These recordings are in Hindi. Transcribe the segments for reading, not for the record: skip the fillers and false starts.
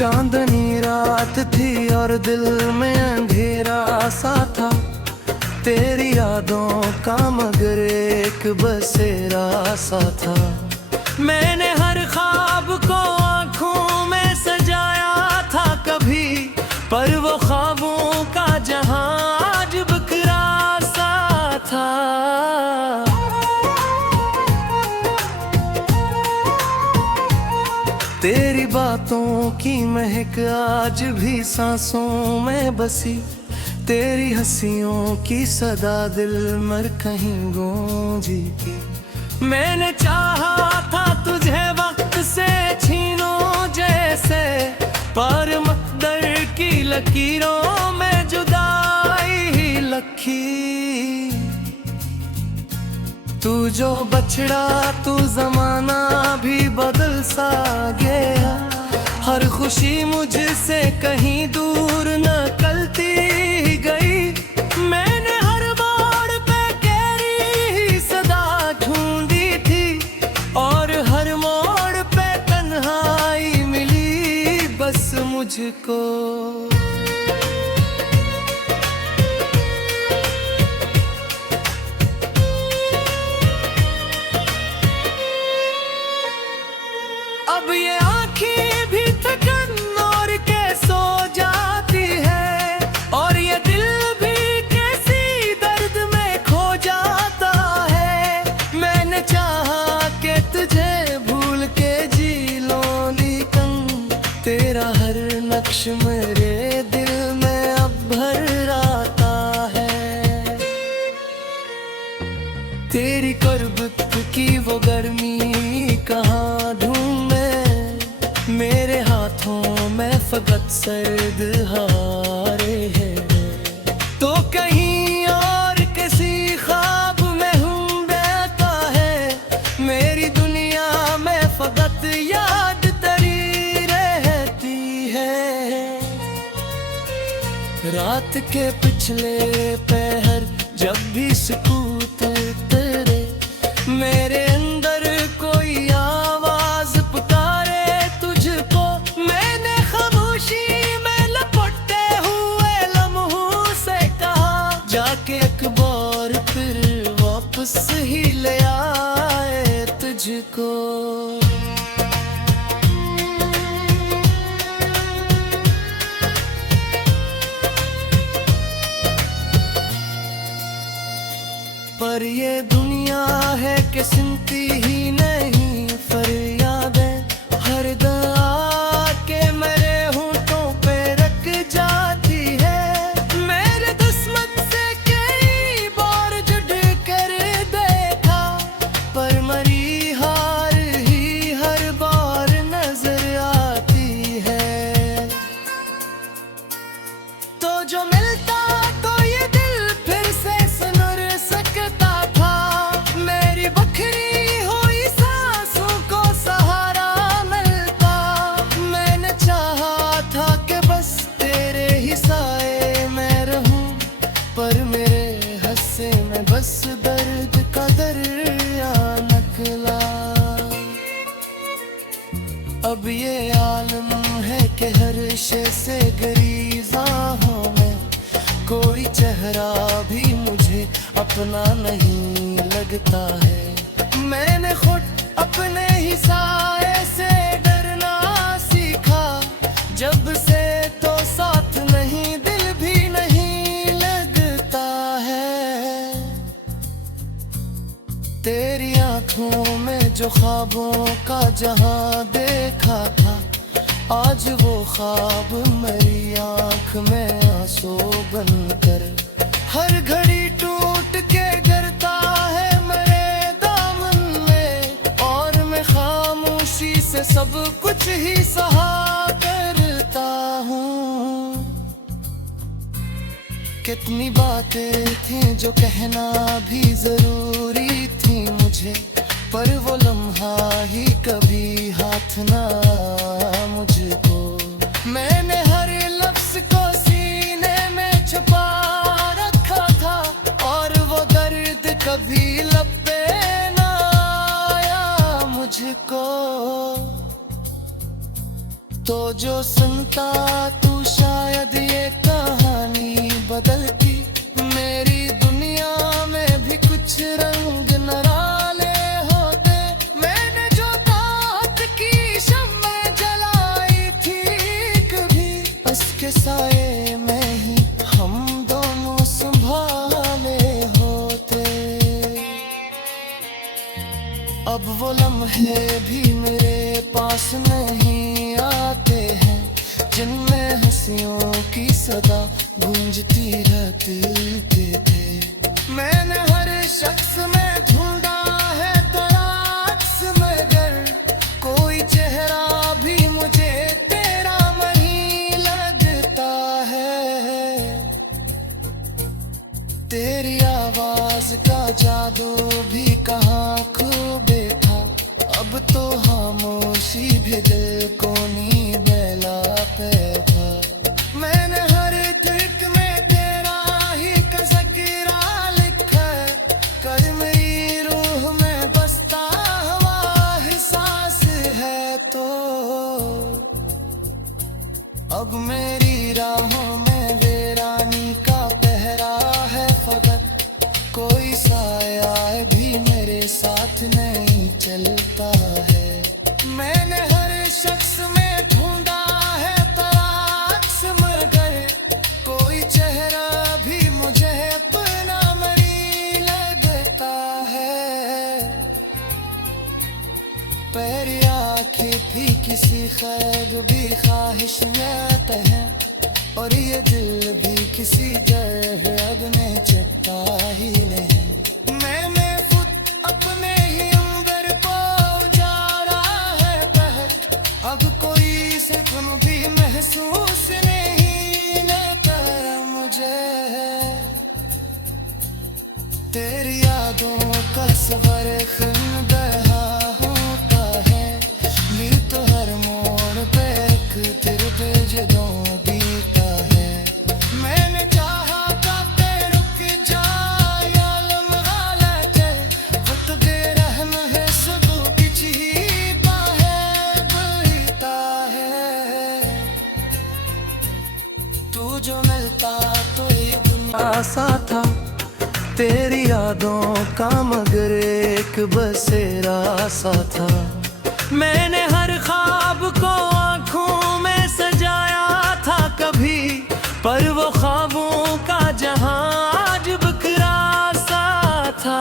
चांदनी रात थी और दिल में अंधेरा सा था, तेरी यादों का मगर एक बसेरा सा था। मैंने हर ख्वाब को आँखों में सजाया था कभी, पर वो ख्वाबों का जहां आज बिखरा सा था। तेरी बातों की महक आज भी सांसों में बसी, तेरी हंसियों की सदा दिल मर कहीं गूंजी थी। मैंने चाहा था तुझे वक्त से छीनूं जैसे, पर मकदर की लकीरों में जुदाई ही लखी। तू जो बछड़ा तू जमाना भी बदल सा गया, हर खुशी मुझसे कहीं दूर निकलती गई। मैंने हर मोड़ पे तेरी ही सदा ढूंढी थी, और हर मोड़ पे तन्हाई मिली बस मुझको। अब ये आँखें भी थकन और के सो जाती है, और ये दिल भी कैसी दर्द में खो जाता है। मैंने चाहा कि तुझे भूल के जी लूं, लेकिन तेरा हर नक्श मेरे दिल में अब भर आता है। तेरी कुर्बत की वो गर्मी कहाँ ढूंढे, मेरे हाथों में फकत सर्द हारे हैं। तो कहीं और किसी ख्वाब में हूँ बैठा है, मेरी दुनिया में फकत याद तेरी रहती है। रात के पिछले पहर जब भी सुकूत तेरे, मेरे अंदर कोई आवाज पुकारे तुझको। मैंने खामोशी में लपटे हुए लम्हों से कहा, जाके एक बार फिर वापस ही ले आए तुझको। पर ये दुनिया है कि सुनती ही नहीं फरियादें, हर दआ के मेरे होठों पे रख जाती है। मेरे दुश्मन से कई बार जुड़ कर देखा, पर मरी हार ही हर बार नजर आती है। तो जो मिलता तो ये दिल फिर से सुनर सकता था, मेरी बखरी हुई सांसों को सहारा मिलता। मैंने चाहा था कि बस तेरे ही साए में रहूं, पर मेरे हंसे में बस दर्द का दरिया निकला। अब ये आलम है कि हर शे से गरीज़ा हूँ मैं, कोई चेहरा भी मुझे अपना नहीं लगता है। मैंने खुद अपने ही साए से डरना सीखा, जब से तो साथ नहीं दिल भी नहीं लगता है। तेरी आंखों में जो ख्वाबों का जहां देखा था, आज वो ख्वाब मेरी आंख में आंसू बनकर हर घड़ी टूट के गिरता है मेरे दामन में। और मैं खामोशी से सब कुछ ही सहा करता हूँ। कितनी बातें थी जो कहना भी जरूरी थी मुझे, पर वो लम्हा ही कभी हाथ ना मुझको। मैंने हर लफ्ज को सीने में छुपा रखा था, और वो दर्द कभी लब पे ना आया मुझको। तो जो सुनता तू शायद ये कहानी बदलती, मेरी दुनिया में भी कुछ रंग निराले होते। मैंने जो रात की शम्में जलाई थी कभी, उसके साए में ही हम दोनों संभाले होते। अब वो लम्हे भी मेरे पास नहीं आते हैं, जिनमें हंसियों की सदा गूंजती रहती थे। मैंने हर शख्स में ढूंढा है तलाश, मगर कोई चेहरा भी मुझे तेरा नहीं लगता है। तेरी आवाज का जादू भी कहाँ खो बैठा, अब तो खामोशी भी दिल को नी बहला पे था। मैंने हर दिल में तेरा ही तज़किरा लिखा, कर मेरी रूह में बसता हुआ एहसास है। तो अब मेरी राहों में वीरानी का पहरा है फकत, कोई साया भी मेरे साथ नहीं चलता है। मैंने हर शख्स में ढूंढा है तलाश, मगर कोई चेहरा भी मुझे अपना नहीं लगता है। मेरी आँखें भी किसी खैर भी ख्वाहिश में तहे, और ये दिल भी किसी जर्द ने चट्टा ही नहीं। मैंने खुद अपने ही अंदर को उजाड़ा है पहर, अब कोई सुकून भी महसूस नहीं लेता मुझे। तेरी यादों का सफर खिंदहा होता है, ये तो हर मोड़ पे एक तिर पे जदों बीता है। मैंने चाहा था ते रुक जाए या लम्हा लगे, वक्त दे रहम है सब कुछ ही बाहर बहता है। तू जो मिलता तो ये दुनिया सा था, तेरी यादों का मगर एक बसेरा सा था। मैंने हर ख्वाब को आँखों में सजाया था कभी, पर वो ख्वाबों का जहां आज बिखरा सा था।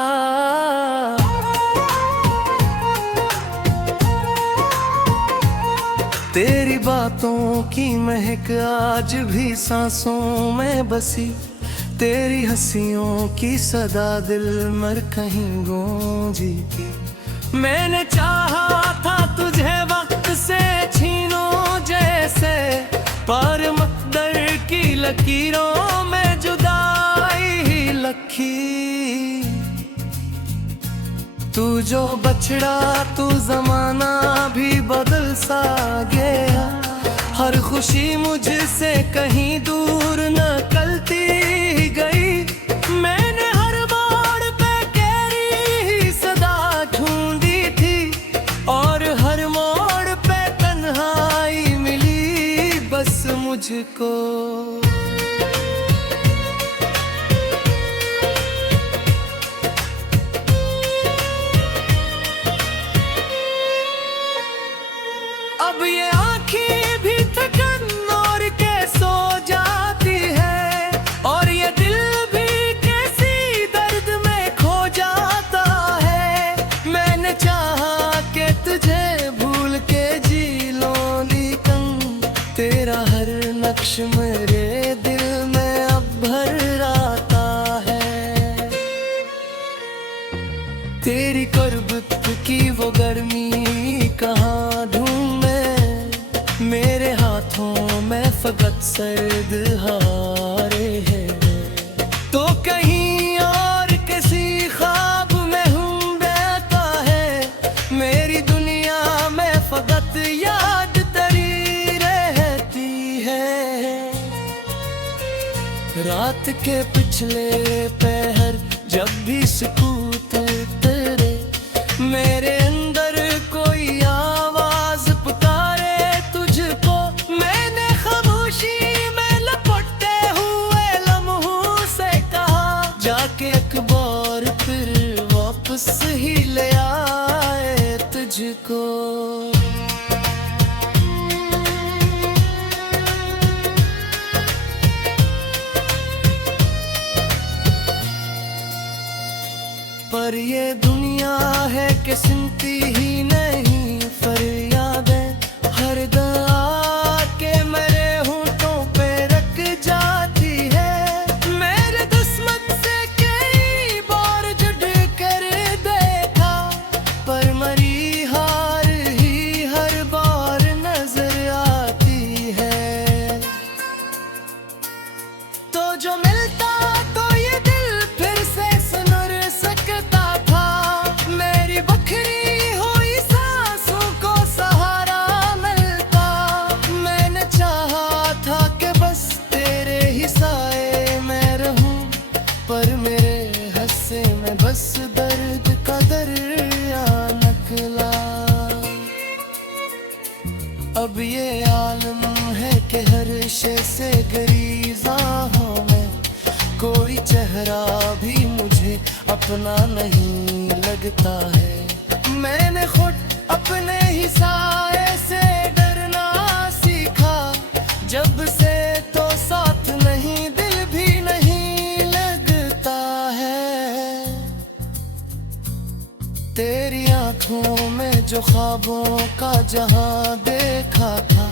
तेरी बातों की महक आज भी सांसों में बसी, तेरी हंसियों की सदा दिल मर कहीं गूंजी थी। मैंने चाहा था तुझे वक्त से छीनो जैसे, पर मकदर की लकीरों में जुदाई ही लखी। तू जो बछड़ा तू जमाना भी बदल सा गया, हर खुशी मुझसे कहीं दूर निकलती गई। मैंने हर मोड़ पे तेरी ही सदा ढूंढी थी, और हर मोड़ पे तन्हाई मिली बस मुझको। अब ये आँखें भी थकन और के सो जाती है, और ये दिल भी कैसी दर्द में खो जाता है। मैंने चाहा कि तुझे भूल के जी लूं, लेकिन तेरा हर नक्श मेरे दिल में अब भर आता है। तेरी कुर्बत की वो गर्मी कहाँ ढूंढ मैं, मेरे हाथों में फकत सर्द हारे हैं। तो कहीं और किसी ख्वाब में हूँ बैठा है, मेरी दुनिया में फकत याद तेरी रहती है। रात के पिछले पहर जब भी सुकूत तेरे, मेरे अंदर कोई आवाज पुकारे तुझको, पास ही ले आए तुझको। पर ये दुनिया है कि सुनती ही नहीं फरियादें, हर दआ के मेरे होठों पे रख जाती है। मेरे दुश्मन से कई बार जुड़ कर देखा, पर मरी हार ही हर बार नजर आती है। तो जो मिलता तो ये दिल फिर से सुनुर सकता था, मेरी बखरी हुई सांसों को सहारा मिलता। मैंने चाहा था कि बस तेरे ही साए में रहूं, पर मेरे हिस्से में बस दर्द का दरिया निकला। अब ये आलम है कि हर शे से गरीज़ा हूँ मैं, कोई चेहरा भी मुझे अपना नहीं लगता है। मैंने खुद अपने ही साए से डरना सीखा, जब से तो साथ नहीं दिल भी नहीं लगता है। तेरी आंखों में जो ख्वाबों का जहां देखा था,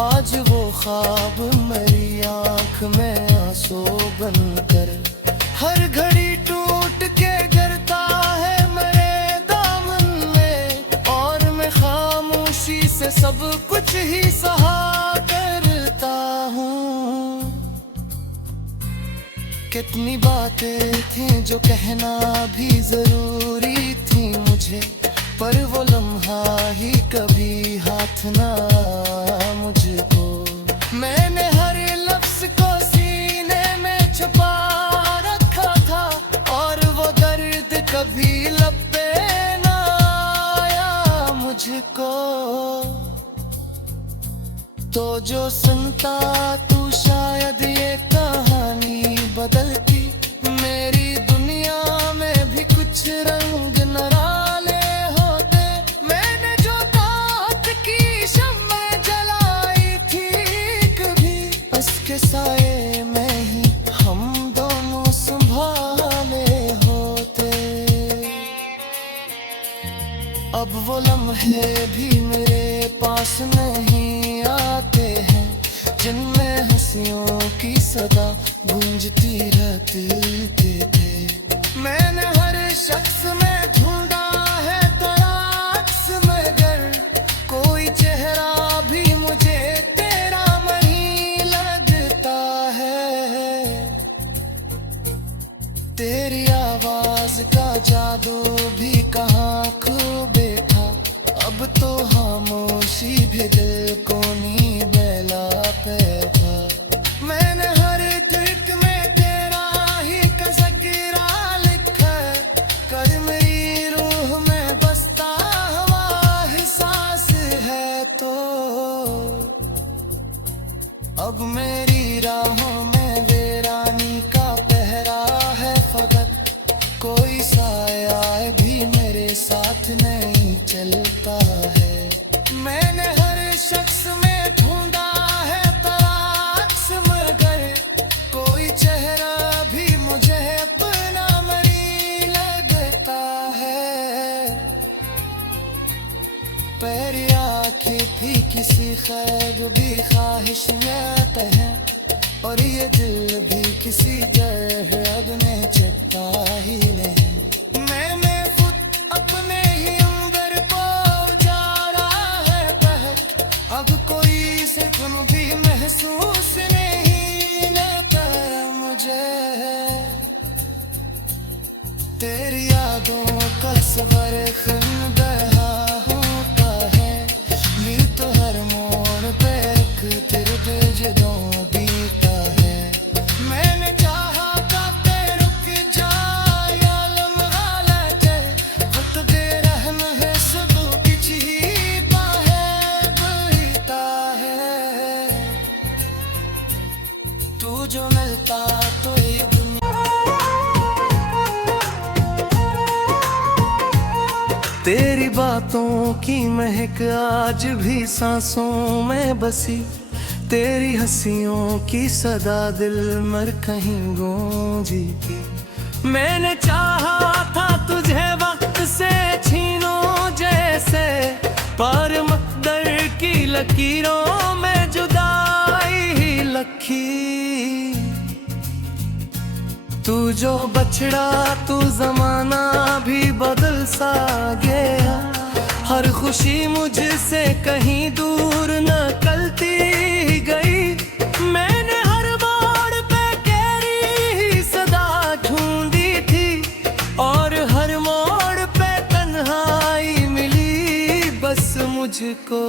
आज वो ख्वाब मेरी आंख में आंसू बनकर हर घड़ी टूट के गिरता है मेरे दामन में। और मैं खामोशी से सब कुछ ही सहा करता हूँ। कितनी बातें थी जो कहना भी जरूरी थी मुझे, पर वो लम्हा ही कभी हाथ ना आया मुझको। मैंने हर लफ्ज को सीने में छुपा रखा था, और वो दर्द कभी लब पे ना आया मुझको। तो जो सुनता तू शायद ये कहानी बदलती, मेरी दुनिया में भी कुछ रंग निराले होते। मैंने जो बात की शम्मा जलाई थी कभी, उसके साए में ही हम दोनों संभाले होते। अब वो लम्हे भी मेरे पास नहीं आते हैं, जिनमें हंसियों की सदा गूंजती रहती थी। मैंने हर शख्स में ढूंढा है तलाश, मगर कोई चेहरा भी मुझे तेरा नहीं लगता है। तेरी आवाज का जादू भी कहाँ खो बैठा, अब तो खामोशी भी दिल को नी बेला पे था। मैंने हर दिल में तेरा ही तज़किरा लिखा, कर मेरी रूह में बसता हुआ एहसास है। तो अब मेरी राहों में वीरानी का पहरा है फकत, कोई साया भी मेरे साथ नहीं चलता है। मैंने हर शख्स में ढूंढा है तलाश, मगर कोई चेहरा भी मुझे अपना मरी लगता है। पैरी आँखें भी किसी खैर भी ख्वाहिश में है, और ये दिल भी किसी जर्द में चपता ही नहीं। मैंने खुद अपने ही अंदर को उजाड़ा है तहत, अब कोई सुकून भी महसूस नहीं लेता मुझे। तेरी यादों का सफर खिंदहा होता है, नी तो हर मोड़ पे रख तेरे पे जदों बीता है। मैंने चाहा था ते रुक जाए या लम्हा लगे, वक्त दे रहम है सब कुछ ही बीता है। तू जो मिलता तो ये दुनिया तेरी बातों की महक आज भी सांसों में बसी, तेरी हंसियों की सदा दिल मर कहीं गूंजी थी। मैंने चाहा था तुझे वक्त से छीनो जैसे, पर मकदर की लकीरों में जुदाई ही लखी। तू जो बछड़ा तू जमाना भी बदल सा गया, हर खुशी मुझसे कहीं दूर निकलती गई। मैंने हर मोड़ पे तेरी ही सदा ढूंढी थी, और हर मोड़ पे तन्हाई मिली बस मुझको।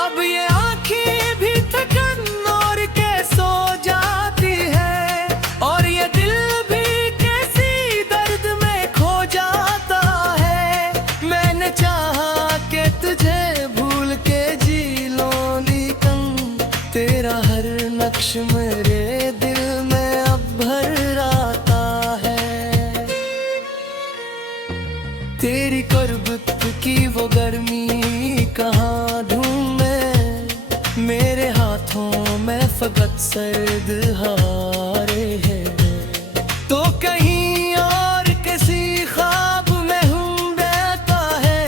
अब ये आँखें भी थकन और के सो जाती है, और ये दिल भी कैसी दर्द में खो जाता है। मैंने चाहा कि तुझे भूल के जी लूं, लेकिन तेरा हर नक्श मेरे दिल में अब भर आता है। तेरी कुर्बत की वो गर्मी कहाँ ढूंढ, मेरे हाथों में फकत सर्द हारे हैं। तो कहीं और किसी ख्वाब में हूँ बैठा है,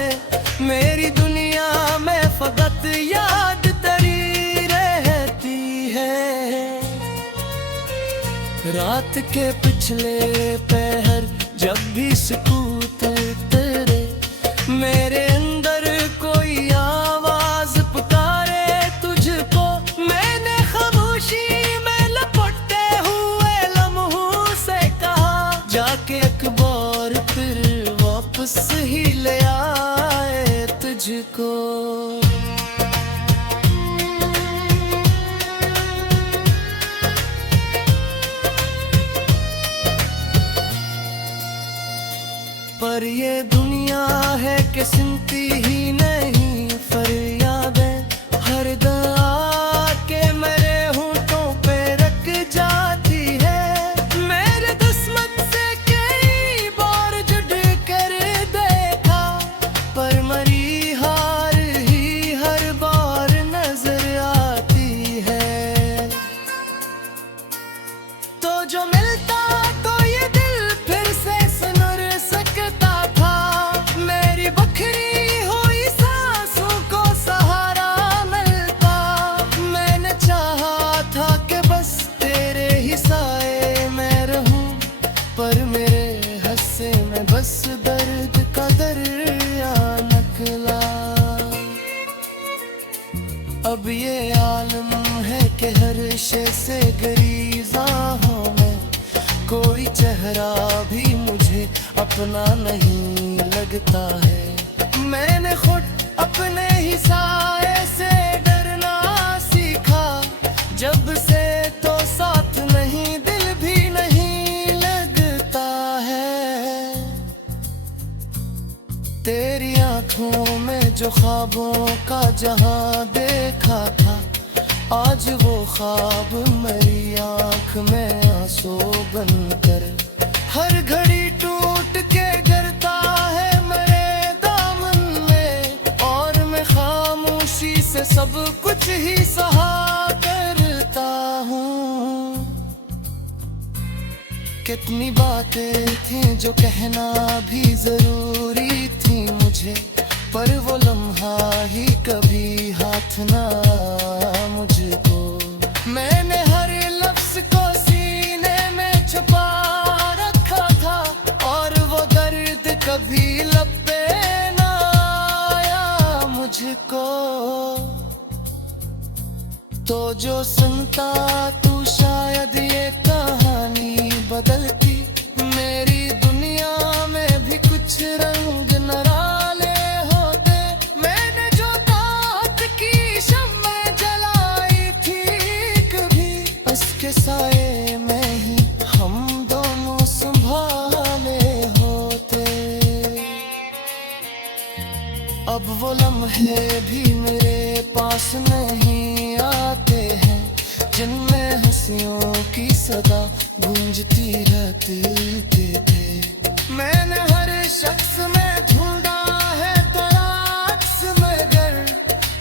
मेरी दुनिया में फकत याद तेरी रहती है। रात के पिछले पहर जब भी सुकूत तेरे, मेरे अंदर कोई आवाज पुकारे तुझको। मैंने खामोशी में लपटते हुए लम्हों से कहा, जाके एक बार फिर वापस ही ले आए तुझको। पर ये दुनिया है कि सुनती ही नहीं फरियादें, हर दआ के मेरे होठों पे रख जाती है। मेरे दुश्मन से कई बार जुड़ कर देखा, पर मरी हार ही हर बार नजर आती है। तो जो मिलता तो ये दिल फिर से सुनर सकता था, मेरी बखरी हुई सांसों को सहारा मिलता। मैंने चाहा था कि बस तेरे ही साए में रहूं, पर मेरे हस्से में बस दर्द का दरिया निकला। अब ये आलम है कि हर शे से गरीज़ा हूँ मैं, कोई चेहरा भी मुझे अपना नहीं लगता है। मैंने खुद अपने ही साए से डरना सीखा, जब से तो साथ नहीं दिल भी नहीं लगता है। तेरी आंखों में जो ख्वाबों का जहां देखा था, आज वो ख्वाब मेरी आंख में आंसू बनकर हर घड़ी टूट के गिरता है मेरे दामन में। और मैं खामोशी से सब कुछ ही सहा करता हूँ। कितनी बातें थी जो कहना भी जरूरी थी मुझे, पर वो लम्हा ही कभी हाथ ना मुझको। मैंने हर लफ्ज को सीने में छुपा रखा था, और वो दर्द कभी लब पे ना आया मुझको। तो जो सुनता तू शायद ये कहानी बदलती, मेरी दुनिया में भी कुछ रंग नराले होते। मैंने जो ताकत की शम्मे जलाई थी कभी, उसके साए में ही हम दोनों संभाले होते। अब वो लम्हे भी मेरे पास नहीं आते हैं, जिनमें हंसियों की सदा गूंजती रहती थी। मैंने हर शख्स में ढूंढा है तेरा अक्स, मगर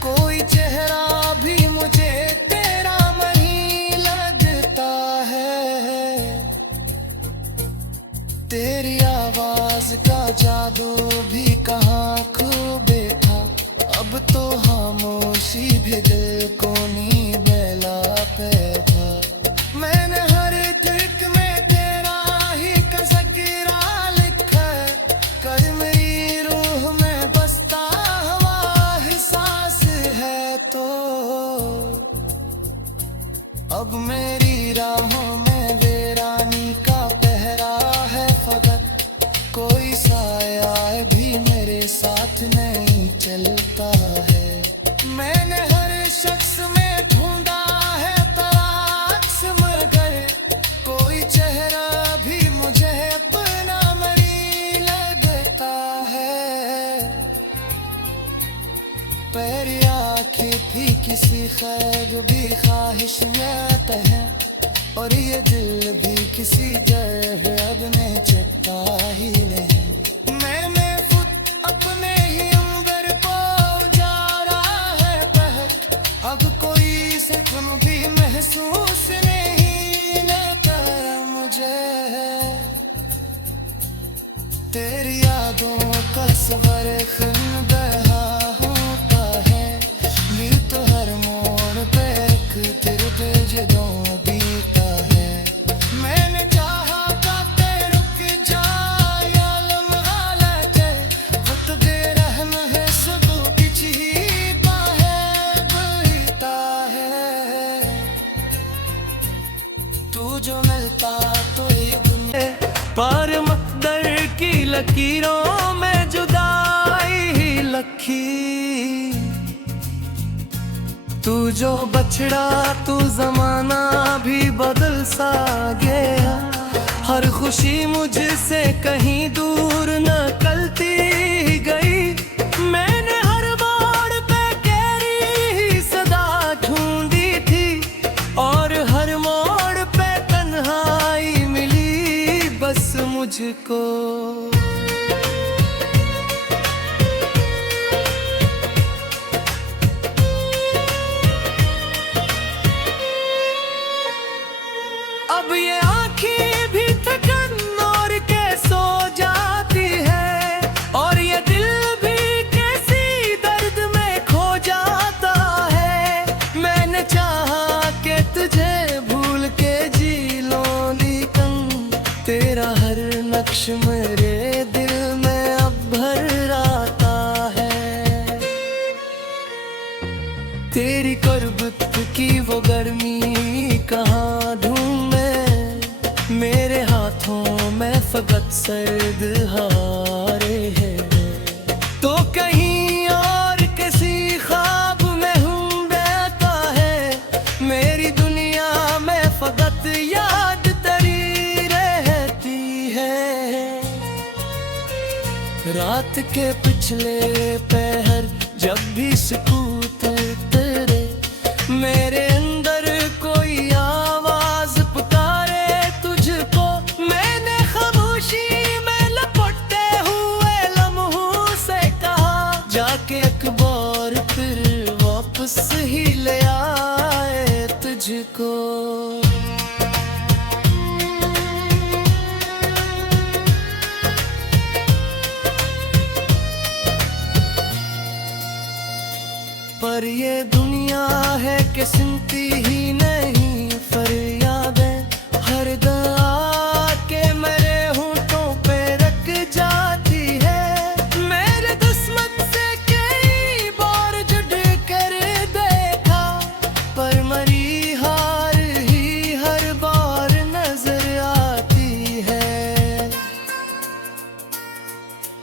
कोई चेहरा भी मुझे तेरा नहीं लगता है। तेरी आवाज का जादू भी कहाँ खो बैठा, अब तो खामोशी भी दिल को नी बहला पैठा। मैंने हर दिल में तेरा ही तज़किरा लिखा, कर मेरी रूह में बसता हुआ एहसास है। तो अब मेरी राहों में वीरानी का पहरा है, फकत कोई साया भी मेरे साथ नहीं चलता है। मैंने हर शख्स में ढूंढा है तेरा अक्स, मगर कोई चेहरा भी मुझे अपना नहीं लगता है। पैरी आँखें भी किसी खैर भी ख्वाहिश में है, और ये दिल भी किसी जर्द में चलता ही है। मैंने खुद अपने ही अंदर को जा रहा है बहक, अब कोई सुकून भी महसूस नहीं होता मुझे। तेरी यादों का सफर खुन बहा होता है, मिल तो हर मोड़ पे एक तेरे पे जदों बीता है। मैंने चाहा था ते रुक जाए या लम्हा लगे, वक्त दे रहम है सब कुछ ही बाहर बहता है। तू जो मिलता तो ये दुनिया पर मकदर की लकीरों में जुदाई ही लखी। तू जो बछड़ा तू जमाना भी बदल सा गया, हर खुशी मुझसे कहीं दूर निकलती गई। मैंने हर मोड़ पे तेरी ही सदा ढूंढी थी, और हर मोड़ पे तन्हाई मिली बस मुझको। अब ये आँखें भी थकन और के सो जाती है, और ये दिल भी कैसी दर्द में खो जाता है। मैंने चाहा कि तुझे भूल के जी लूं, लेकिन तेरा हर नक्श मेरे दिल में अब भर आता है। तेरी कुर्बत की वो गर्मी कहाँ ढूंढे, मेरे हाथों में फकत सर्द हारे हैं। तो कहीं और किसी ख्वाब में हूँ बैठा है, मेरी दुनिया में फकत याद तेरी रहती है। रात के पिछले पहर जब भी सुकूत तेरे, मेरे अंदर कोई आवाज पुकारे तुझको। मैंने खामोशी में लपटते हुए लम्हों से कहा, जाके एक बार फिर वापस ही ले आए तुझको। पर ये दुनिया है कि सुनती ही नहीं फरियादें, हर दआ के मेरे होंठों पे रख जाती है। मेरे किस्मत से कई बार जुड़ कर देखा, पर मरी हार ही हर बार नजर आती है।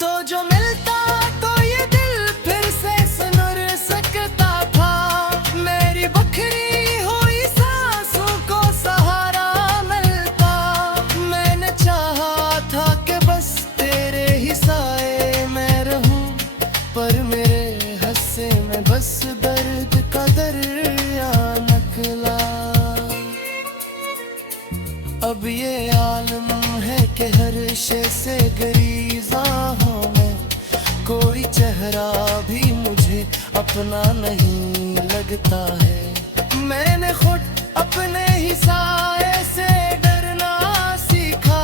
तो जो मिलता तो ये दिल फिर से सुनर सकता था, मेरी बखरी हुई सा अब ये आलम है कि हर शे से गरीज़ा हूँ मैं, कोई चेहरा भी मुझे अपना नहीं लगता है। मैंने खुद अपने ही साए से डरना सीखा,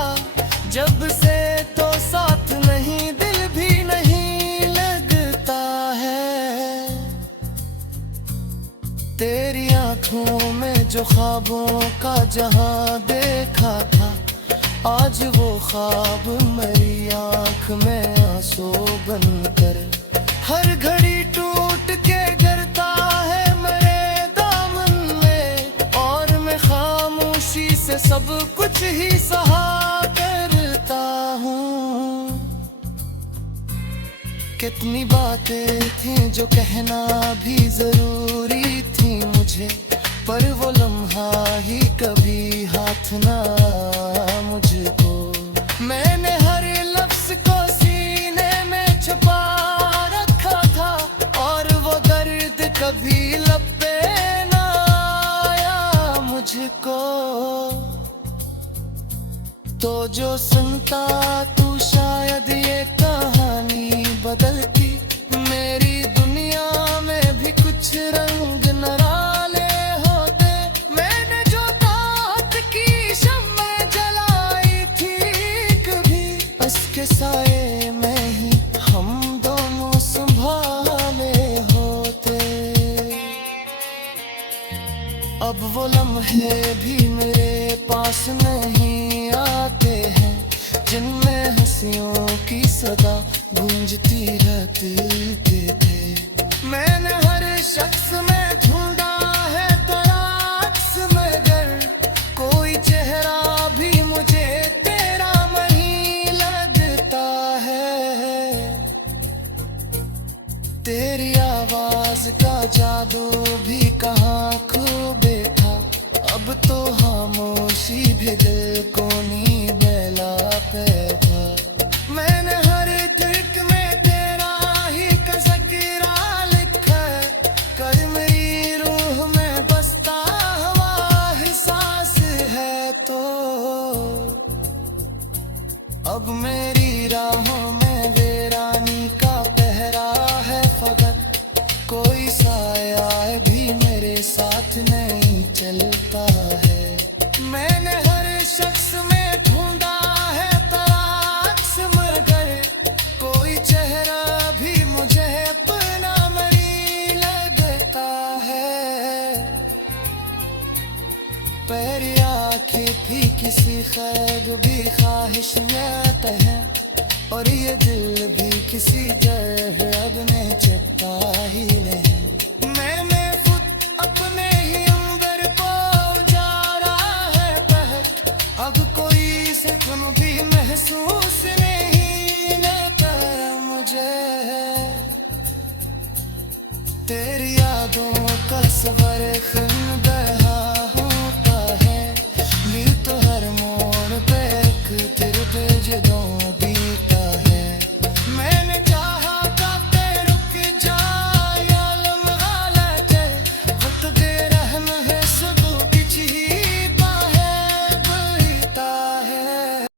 जब से तो साथ नहीं दिल भी नहीं लगता है। तेरी आंखों में जो ख्वाबों का जहां देखा था, आज वो ख्वाब मेरी आंख में आंसू बनकर हर घड़ी टूट के गिरता है मेरे दामन में, और मैं खामोशी से सब कुछ ही सहा करता हूँ। कितनी बातें थी जो कहना भी जरूरी थी मुझे, पर वो लम्हा ही कभी हाथ ना आया मुझको। मैंने हर लफ्ज को सीने में छुपा रखा था, और वो दर्द कभी लब पे ना आया मुझको। तो जो सुनता तू शायद ये कहानी बदलती, मेरी दुनिया में भी कुछ रंग निराले होते। मैंने जो रात की शम्में जलाई थी कभी, उसके साए में ही हम दोनों संभाले होते। अब वो लम्हे भी मेरे पास नहीं आते हैं, जिनमें हंसियों की सदा गूंजती रहती थे। मैंने हर शख्स में ढूंढा है तेरा अक्स, मगर कोई चेहरा भी मुझे तेरा नहीं लगता है। तेरी आवाज का जादू भी कहाँ खो बैठा, अब तो खामोशी भी दिल को नी बेला पे था। मैंने हर दिल में तेरा ही तज़किरा लिखा, कर मेरी रूह में बसता हुआ एहसास है। तो अब मेरी राहों में वीरानी का पहरा है फकत, कोई साया भी मेरे साथ नहीं चलता है। मैंने हर शख्स में ढूंढा है तेरा अक्स, मगर कोई चेहरा भी मुझे अपना नहीं लगता है। मेरी आँखें भी किसी खैर भी ख्वाहिश में तहे, और ये दिल भी किसी जर्ब ने चपका ही ले। मैंने खुद अपने ही अंदर को उजाड़ा है पहक, अब कोई सुकून भी महसूस नहीं लेता मुझे। तेरी यादों का सफर